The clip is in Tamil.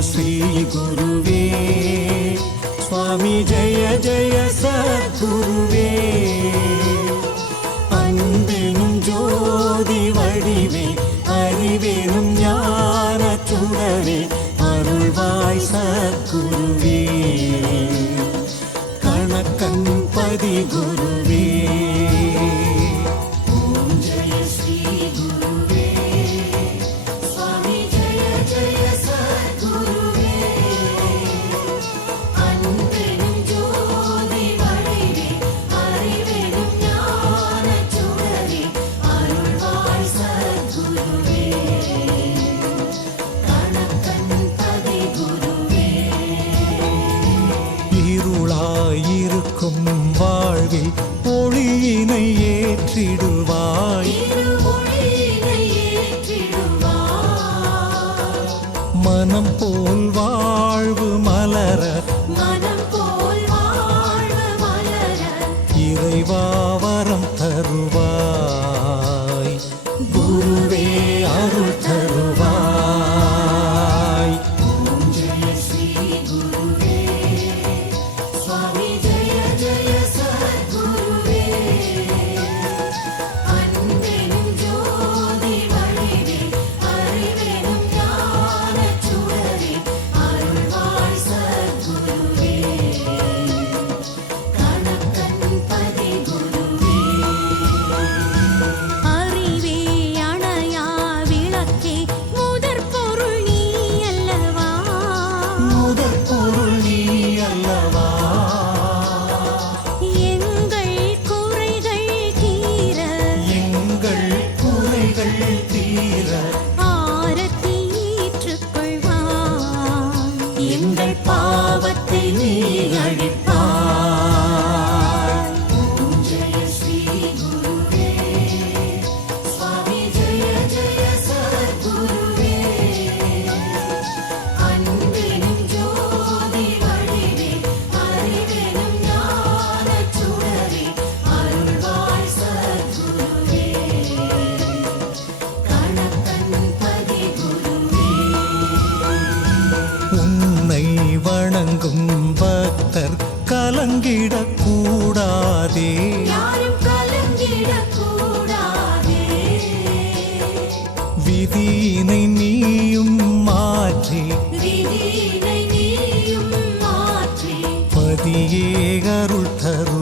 श्री गुरुवे स्वामी जय जय सद्गुरुवे அன்பெனும் ஜோதி வடிவே அறிவெனும் ஞான சுடரே அருள்வாய் சத்குருவே கணக்கன் பதி குருவே ஓம் ஜெய ஸ்ரீ குருவே சுவாமி ஜெய ஜெய சத்குருவே அன்பெனும் ஜோதி வடிவே அறிவெனும் ஞான சுடரே அருள்வாய் சத்குருவே கணக்கன் பதி குருவே இருளாயிருக்கும் வாழ்வில் ஒளியினை ஏற்றிடுவாய் மனம் போல் வாழ்வு மலர இறைவா வரம் தருவாய் குருவே அருள் தருவாய் ஓம் ஜெய ஸ்ரீ குருவே சுவாமி ஜெய ஜெய சத்குருவே அன்பெனும் ஜோதி வடிவே அறிவெனும் ஞான சுடரே அருள்வாய் சத்குருவே கணக்கன் பதி குருவே அறிவே அணையா விளக்கே முதற் பொருள் நீ அல்லவா முதற் பொருள் நீ அல்லவா எங்கள் குறைகள் தீர ஆரத்தி ஏற்றுக்கொள்வாய் எங்கள் பாவத்தை நீ அழிப்பாய் ஓம் ஜெய ஸ்ரீ குருவே சுவாமி ஜெய ஜெய சத்குருவே அன்பெனும் ஜோதி வடிவே அறிவெனும் ஞான சுடரே அருள்வாய் சத்குருவே கணக்கன் பதி குருவே உன்னை வணங்கும் பக்தர் கலங்கிடக்கூடாதே யாரும் கலங்கிடக்கூடாதே விதியினை நீயும் மாற்றி விதியினை நீயும் மாற்றி பதியே அருள் தரு